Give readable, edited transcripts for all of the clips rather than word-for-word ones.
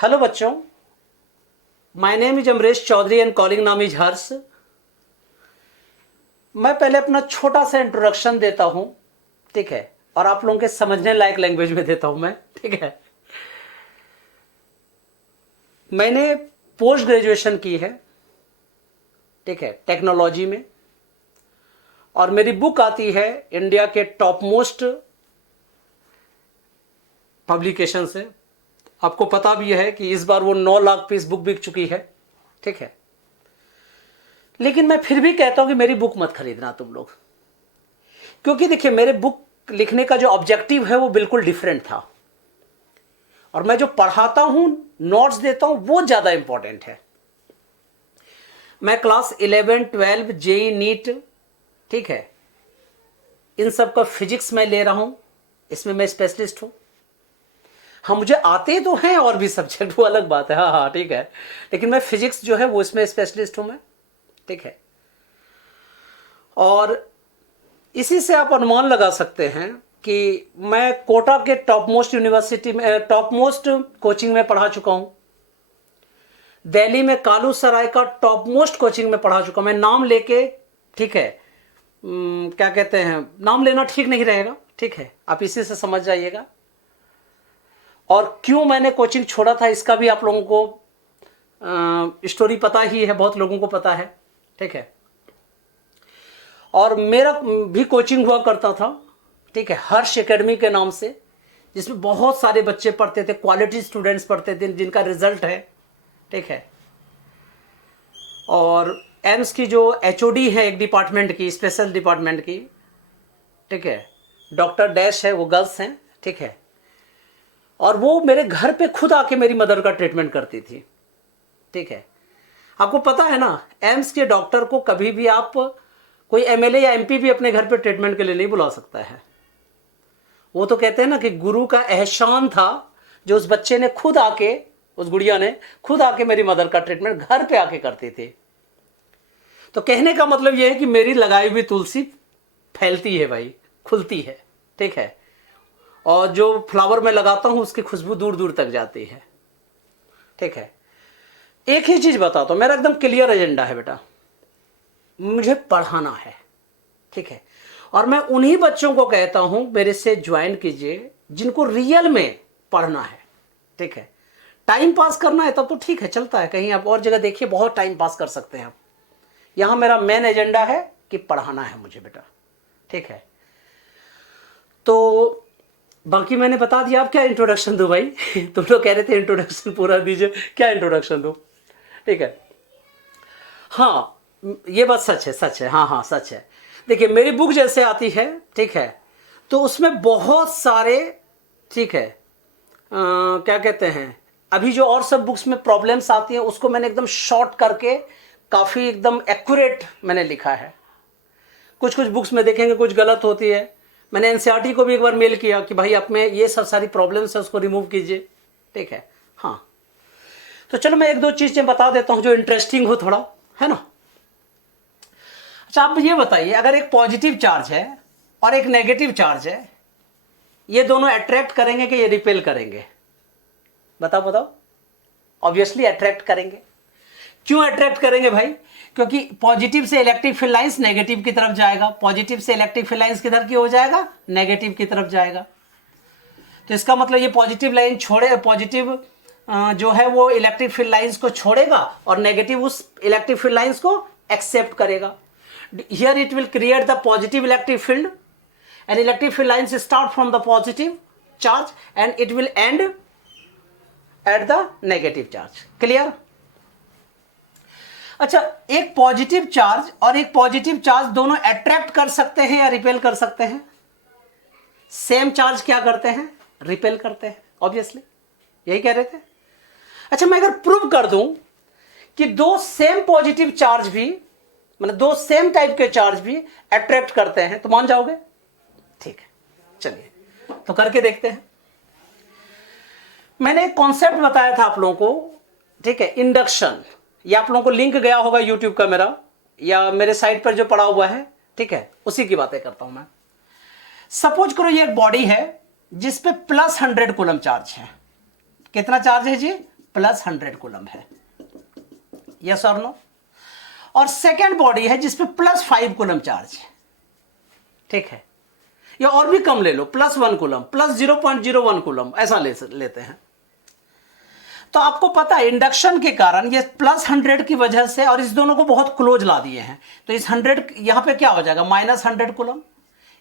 Hello बच्चों, my name is Amrish Chaudhary and calling नाम is Harsh. मैं पहले अपना छोटा सा इंट्रोडक्शन देता हूं, ठीक है, और आप लोगों के समझने लायक लैंग्वेज में देता हूं मैं, ठीक है। मैंने पोस्ट ग्रेजुएशन की है, ठीक है, टेक्नोलॉजी में, और मेरी बुक आती है इंडिया के टॉप मोस्ट पब्लिकेशन से। आपको पता भी है कि इस बार वो 9 लाख पीस बुक बिक चुकी है, ठीक है। लेकिन मैं फिर भी कहता हूं कि मेरी बुक मत खरीदना तुम लोग, क्योंकि देखिए मेरे बुक लिखने का जो ऑब्जेक्टिव है वो बिल्कुल डिफरेंट था, और मैं जो पढ़ाता हूं, नोट्स देता हूं, वो ज्यादा इंपॉर्टेंट है। मैं क्लास 11, 12, जेई, नीट, ठीक है, इन सब का फिजिक्स मैं ले रहा हूं, इसमें मैं स्पेशलिस्ट हूं। हाँ, मुझे आते तो हैं और भी सब्जेक्ट, वो अलग बात है, हाँ हाँ ठीक है, लेकिन मैं फिजिक्स जो है वो इसमें स्पेशलिस्ट हूं मैं, ठीक है। और इसी से आप अनुमान लगा सकते हैं कि मैं कोटा के टॉप मोस्ट यूनिवर्सिटी में, टॉप मोस्ट कोचिंग में पढ़ा चुका हूं। दिल्ली में कालू सराय का टॉप मोस्ट कोचिंग में पढ़ा चुका हूं मैं, नाम लेके, ठीक है, क्या कहते हैं, नाम लेना ठीक नहीं रहेगा, ठीक है, आप इसी से समझ जाइएगा। और क्यों मैंने कोचिंग छोड़ा था इसका भी आप लोगों को स्टोरी पता ही है, बहुत लोगों को पता है, ठीक है। और मेरा भी कोचिंग हुआ करता था, ठीक है, हर्ष एकेडमी के नाम से, जिसमें बहुत सारे बच्चे पढ़ते थे, क्वालिटी स्टूडेंट्स पढ़ते थे, जिनका रिजल्ट है, ठीक है। और एम्स की जो एचओडी है एक डिपार्टमेंट की, स्पेशल डिपार्टमेंट की, ठीक है, डॉक्टर डैश है, वो गर्ल्स हैं, ठीक है। और वो मेरे घर पे खुद आके मेरी मदर का ट्रीटमेंट करती थी, ठीक है। आपको पता है ना, एम्स के डॉक्टर को कभी भी आप, कोई एमएलए या एमपी भी अपने घर पे ट्रीटमेंट के लिए नहीं बुला सकता है। वो तो कहते हैं ना कि गुरु का एहसान था जो उस बच्चे ने खुद आके, उस गुड़िया ने खुद आके मेरी मदर का ट्रीटमेंट घर पे आके करती थी। तो कहने का मतलब यह है कि मेरी लगाई हुई तुलसी फैलती है भाई, खुलती है, ठीक है। और जो फ्लावर मैं लगाता हूं उसकी खुशबू दूर दूर तक जाती है, ठीक है। एक ही चीज बताता हूं, मेरा एकदम क्लियर एजेंडा है बेटा, मुझे पढ़ाना है, ठीक है। और मैं उन्हीं बच्चों को कहता हूं मेरे से ज्वाइन कीजिए जिनको रियल में पढ़ना है, ठीक है। टाइम पास करना है तब तो ठीक है, चलता है, कहीं आप और जगह देखिए बहुत टाइम पास कर सकते हैं आप। यहां मेरा मेन एजेंडा है कि पढ़ाना है मुझे बेटा, ठीक है। तो बाकी मैंने बता दिया, आप क्या इंट्रोडक्शन दो भाई तुम लोग कह रहे थे इंट्रोडक्शन पूरा दीजिए, क्या इंट्रोडक्शन दो, ठीक है। हाँ, ये बात सच है, सच है, हाँ हाँ सच है। देखिए मेरी बुक जैसे आती है, ठीक है, तो उसमें बहुत सारे, ठीक है, क्या कहते हैं, अभी जो और सब बुक्स में प्रॉब्लम्स आती हैं उसको मैंने एकदम शॉर्ट करके काफ़ी एकदम एक्यूरेट मैंने लिखा है। कुछ कुछ बुक्स में देखेंगे कुछ गलत होती है। मैंने एनसीईआरटी को भी एक बार मेल किया कि भाई आप में ये सब सारी प्रॉब्लम्स है उसको रिमूव कीजिए, ठीक है। हाँ, तो चलो मैं एक दो चीज़ें बता देता हूँ जो इंटरेस्टिंग हो थोड़ा, है ना। अच्छा आप ये बताइए, अगर एक पॉजिटिव चार्ज है और एक नेगेटिव चार्ज है, ये दोनों अट्रैक्ट करेंगे कि ये रिपेल करेंगे? बताओ बताओ। ऑब्वियसली अट्रैक्ट करेंगे। क्यों अट्रैक्ट करेंगे भाई? क्योंकि पॉजिटिव से इलेक्ट्रिक फील्ड लाइंस नेगेटिव की तरफ जाएगा, पॉजिटिव से इलेक्ट्रिक फील्ड लाइंस किधर की हो जाएगा? नेगेटिव की तरफ जाएगा। तो इसका मतलब ये पॉजिटिव लाइन छोड़े, पॉजिटिव जो है वो इलेक्ट्रिक फील्ड लाइंस को छोड़ेगा और नेगेटिव उस इलेक्ट्रिक फील्ड लाइंस को एक्सेप्ट करेगा। Here it will create the positive electric field and electric field lines start from the positive charge and it will and at the negative charge. Clear? अच्छा, एक positive charge और एक positive charge दोनों attract कर सकते हैं या repel कर सकते हैं? सेम चार्ज क्या करते हैं? रिपेल करते हैं, ऑब्वियसली, यही कह रहे थे। अच्छा, मैं अगर प्रूव कर दूं कि दो सेम पॉजिटिव चार्ज भी, मतलब दो सेम टाइप के चार्ज भी अट्रैक्ट करते हैं, तो मान जाओगे? ठीक है, चलिए तो करके देखते हैं। मैंने एक कॉन्सेप्ट बताया था आप लोगों को, ठीक है, इंडक्शन। ये आप लोगों को लिंक गया होगा यूट्यूब का मेरा, या मेरे साइट पर जो पड़ा हुआ है, ठीक है, उसी की बातें करता हूं मैं। सपोज करो ये एक बॉडी है जिसपे +100 कूलम चार्ज है। कितना चार्ज है जी? प्लस 100 कूलम है, यस और नो। और सेकेंड बॉडी है जिसपे प्लस 5 कूलम चार्ज है, ठीक है, या और भी कम ले लो, प्लस 1 कूलम, प्लस 0.01 कूलम, ऐसा लेते हैं। तो आपको पता है इंडक्शन के कारण ये प्लस 100 की वजह से, और इस दोनों को बहुत क्लोज ला दिए हैं, तो इस 100 यहां पे क्या हो जाएगा, माइनस 100 कूलम।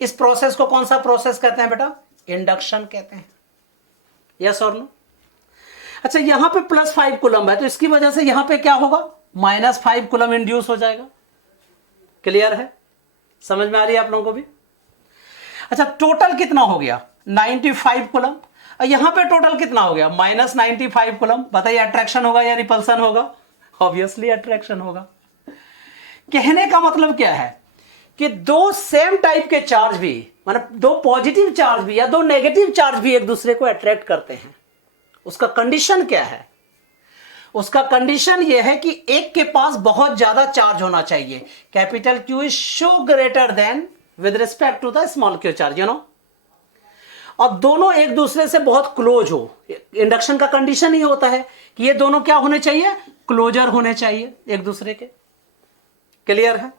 इस प्रोसेस को कौन सा प्रोसेस कहते हैं बेटा, इंडक्शन कहते हैं, यस और नो। अच्छा, यहां पे प्लस 5 कूलम है, तो इसकी वजह से यहां पे क्या होगा, माइनस 5 कूलम इंड्यूस हो जाएगा। क्लियर है, समझ में आ रही है आप लोगों को भी। अच्छा, टोटल कितना हो गया, 95 कूलम। यहां पे टोटल कितना हो गया, माइनस 95 कूलम। बताइए अट्रैक्शन होगा या रिपल्सन होगा, ऑब्वियसली अट्रैक्शन होगा। कहने का मतलब क्या है कि दो सेम टाइप के चार्ज भी, मतलब दो पॉजिटिव चार्ज भी या दो नेगेटिव चार्ज भी एक दूसरे को अट्रैक्ट करते हैं। उसका कंडीशन क्या है, उसका कंडीशन यह है कि एक के पास बहुत ज्यादा चार्ज होना चाहिए, capital Q is show greater than with respect to the small Q charge, you know, और दोनों एक दूसरे से बहुत क्लोज हो। इंडक्शन का कंडीशन ही होता है कि ये दोनों क्या होने चाहिए, क्लोजर होने चाहिए एक दूसरे के। क्लियर है।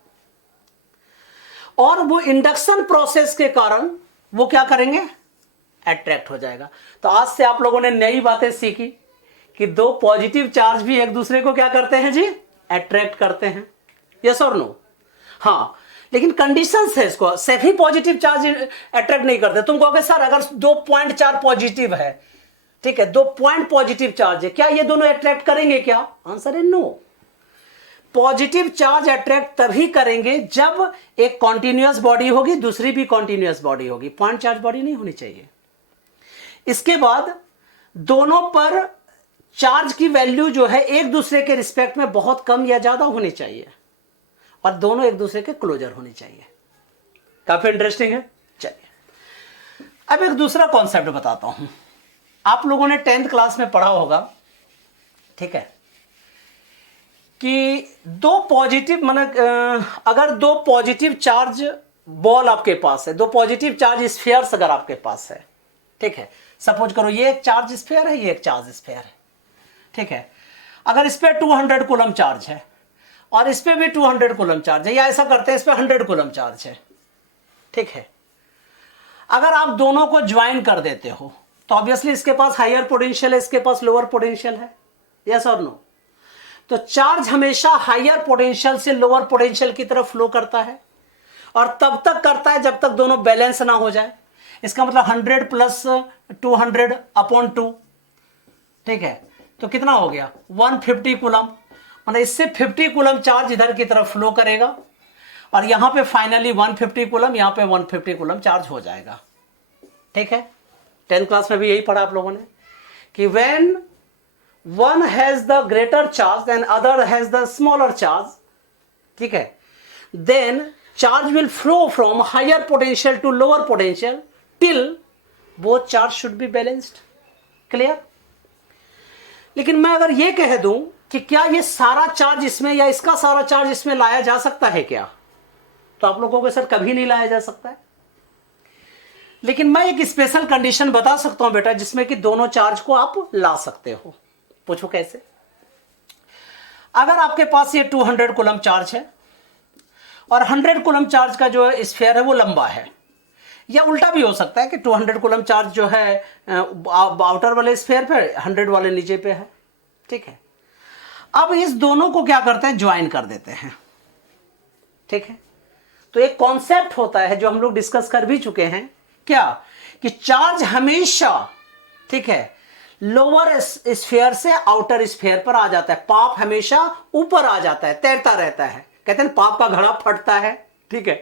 और वो इंडक्शन प्रोसेस के कारण वो क्या करेंगे, अट्रैक्ट हो जाएगा। तो आज से आप लोगों ने नई बातें सीखी कि दो पॉजिटिव चार्ज भी एक दूसरे को क्या करते हैं जी, अट्रैक्ट करते हैं, यस और नो। हाँ, लेकिन कंडीशंस है, इसको सभी पॉजिटिव चार्ज अट्रैक्ट नहीं करते। तुम कहोगे सर अगर 2.4 पॉजिटिव है, ठीक है, 2 पॉइंट पॉजिटिव चार्ज है, क्या ये दोनों अट्रैक्ट करेंगे क्या, आंसर है नो। पॉजिटिव चार्ज अट्रैक्ट तभी करेंगे जब एक कॉन्टिन्यूअस बॉडी होगी, दूसरी भी कॉन्टिन्यूअस बॉडी होगी, पॉइंट चार्ज बॉडी नहीं होनी चाहिए। इसके बाद दोनों पर चार्ज की वैल्यू जो है एक दूसरे के रिस्पेक्ट में बहुत कम या ज्यादा होनी चाहिए, और दोनों एक दूसरे के क्लोजर होने चाहिए। काफी इंटरेस्टिंग है। चलिए अब एक दूसरा कॉन्सेप्ट बताता हूं। आप लोगों ने 10th क्लास में पढ़ा होगा, ठीक है, कि दो पॉजिटिव, मतलब अगर दो पॉजिटिव चार्ज बॉल आपके पास है, दो पॉजिटिव चार्ज स्फीयर्स अगर आपके पास है, ठीक है, सपोज करो ये एक चार्ज स्फीयर है, ये एक चार्ज स्फीयर है, ठीक है, अगर इस पे 200 कूलम चार्ज है और इस पे भी 200 कूलम चार्ज है, या ऐसा करते हैं इस पे 100 कूलम चार्ज है, ठीक है, अगर आप दोनों को ज्वाइन कर देते हो तो ऑब्वियसली इसके पास हायर पोटेंशियल है, इसके पास लोअर पोटेंशियल है, यस और नो। तो चार्ज हमेशा हायर पोटेंशियल से लोअर पोटेंशियल की तरफ फ्लो करता है, और तब तक करता है जब तक दोनों बैलेंस ना हो जाए। इसका मतलब 100 प्लस 200 अपॉन 2, ठीक है, तो कितना हो गया 150 कूलम, मतलब इससे 50 कूलम चार्ज इधर की तरफ फ्लो करेगा, और यहां पे फाइनली 150 कूलम, यहां पे 150 कूलम चार्ज हो जाएगा, ठीक है। 10th क्लास में भी यही पढ़ा आप लोगों ने कि when one has the greater charge and other has the smaller charge, ठीक है, then charge will flow from higher potential to lower potential till both charge should be balanced. Clear. लेकिन मैं अगर ये कह दूं कि क्या ये सारा चार्ज इसमें या इसका सारा चार्ज इसमें लाया जा सकता है क्या, तो आप लोगों को सर कभी नहीं लाया जा सकता है। लेकिन मैं एक स्पेशल कंडीशन बता सकता हूं बेटा जिसमें कि दोनों चार्ज को आप ला सकते हो। पूछो कैसे। अगर आपके पास ये 200 कूलम चार्ज है और 100 कूलम चार्ज का जो स्फीयर है वो लंबा है, या उल्टा भी हो सकता है कि 200 कूलम चार्ज जो है आउटर वाले स्फीयर पे, 100 वाले नीचे पे है, ठीक है। अब इस दोनों को क्या करते हैं, ज्वाइन कर देते हैं, ठीक है। तो एक कॉन्सेप्ट होता है जो हम लोग डिस्कस कर भी चुके हैं, क्या कि चार्ज हमेशा, ठीक है, लोअर स्फीयर से आउटर स्फीयर पर आ जाता है, पाप हमेशा ऊपर आ जाता है, तैरता रहता है, कहते हैं पाप का घड़ा फटता है, ठीक है।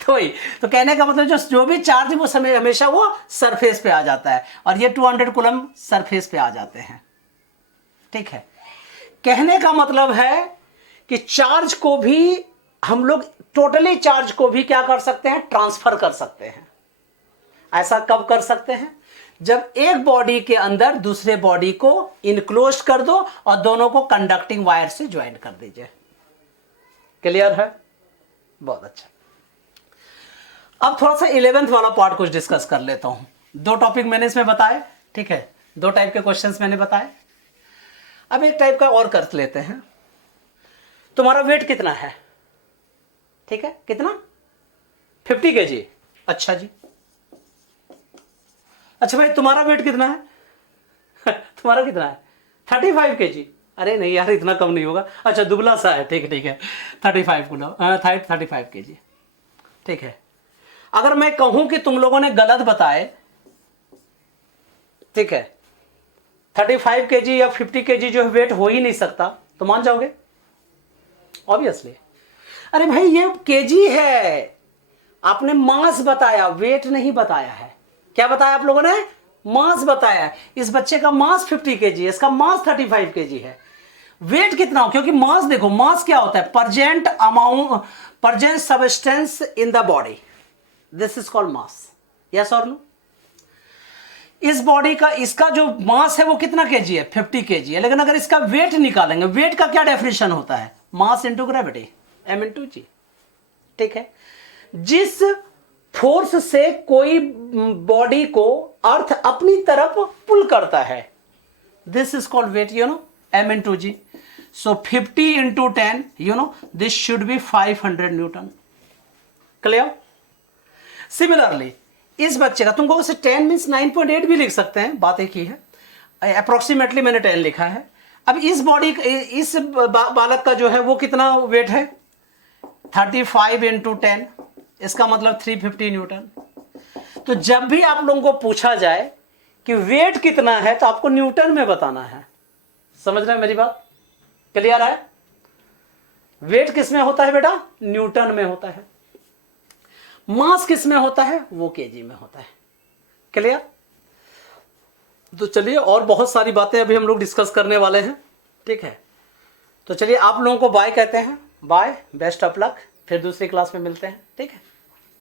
तो वही तो कहने का मतलब जो भी चार्ज है वो समय हमेशा वो सरफेस पे आ जाता है, और ये 200 कूलम सरफेस पे आ जाते हैं, ठीक है। कहने का मतलब है कि चार्ज को भी हम लोग टोटली चार्ज को भी क्या कर सकते हैं, ट्रांसफर कर सकते हैं। ऐसा कब कर सकते हैं, जब एक बॉडी के अंदर दूसरे बॉडी को इनक्लोज कर दो और दोनों को कंडक्टिंग वायर से ज्वाइन कर दीजिए। क्लियर है, बहुत अच्छा। अब थोड़ा सा 11th वाला पार्ट कुछ डिस्कस कर लेता हूं। 2 टॉपिक मैंने इसमें बताए, ठीक है, 2 टाइप के क्वेश्चंस मैंने बताए। अब एक टाइप का और कर लेते हैं, तुम्हारा वेट कितना है, ठीक है, कितना, 50 kg, अच्छा जी, अच्छा भाई तुम्हारा वेट कितना है तुम्हारा कितना है, 35 kg, अरे नहीं यार इतना कम नहीं होगा, अच्छा दुबला सा है, ठीक है 35 किलो, 35 kg, ठीक है। अगर मैं कहूं कि तुम लोगों ने गलत बताए, ठीक है, 35 kg या 50 kg जो वेट हो ही नहीं सकता, तो मान जाओगे ऑब्वियसली। अरे भाई ये केजी है, आपने मास बताया, वेट नहीं बताया है। क्या बताया आप लोगों ने, मास बताया। इस बच्चे का मास 50 kg है, इसका मास 35 kg है। वेट कितना हो, क्योंकि मास देखो, मास क्या होता है, present amount, present substance in the body, this is called mass, yes और नो। इस बॉडी का, इसका जो मास है वो कितना केजी है, 50 kg है, लेकिन अगर इसका वेट निकालेंगे, वेट का क्या डेफिनेशन होता है, मास इंटू ग्रेविटी, m/g, ठीक है। जिस फोर्स से कोई बॉडी को अर्थ अपनी तरफ पुल करता है, this is called weight, you know, m/g। सो 50 into 10, you know, this should be 500 newton. Clear. Similarly इस बच्चे का, तुमको उसे 10 मीन्स 9.8 भी लिख सकते हैं, बात एक ही है, अप्रोक्सीमेटली मैंने 10 लिखा है। अब इस बॉडी, इस बालक का जो है वो कितना वेट है, 35 into 10, इसका मतलब 350 न्यूटन। तो जब भी आप लोगों को पूछा जाए कि वेट कितना है, तो आपको न्यूटन में बताना है। समझ रहे हैं मेरी बात, क्लियर है। वेट किस में होता है बेटा, न्यूटन में होता है। मास किस में होता है, वो केजी में होता है। क्लियर। तो चलिए, और बहुत सारी बातें अभी हम लोग डिस्कस करने वाले हैं, ठीक है। तो चलिए आप लोगों को बाय कहते हैं, बाय, बेस्ट ऑफ लक, फिर दूसरी क्लास में मिलते हैं, ठीक है।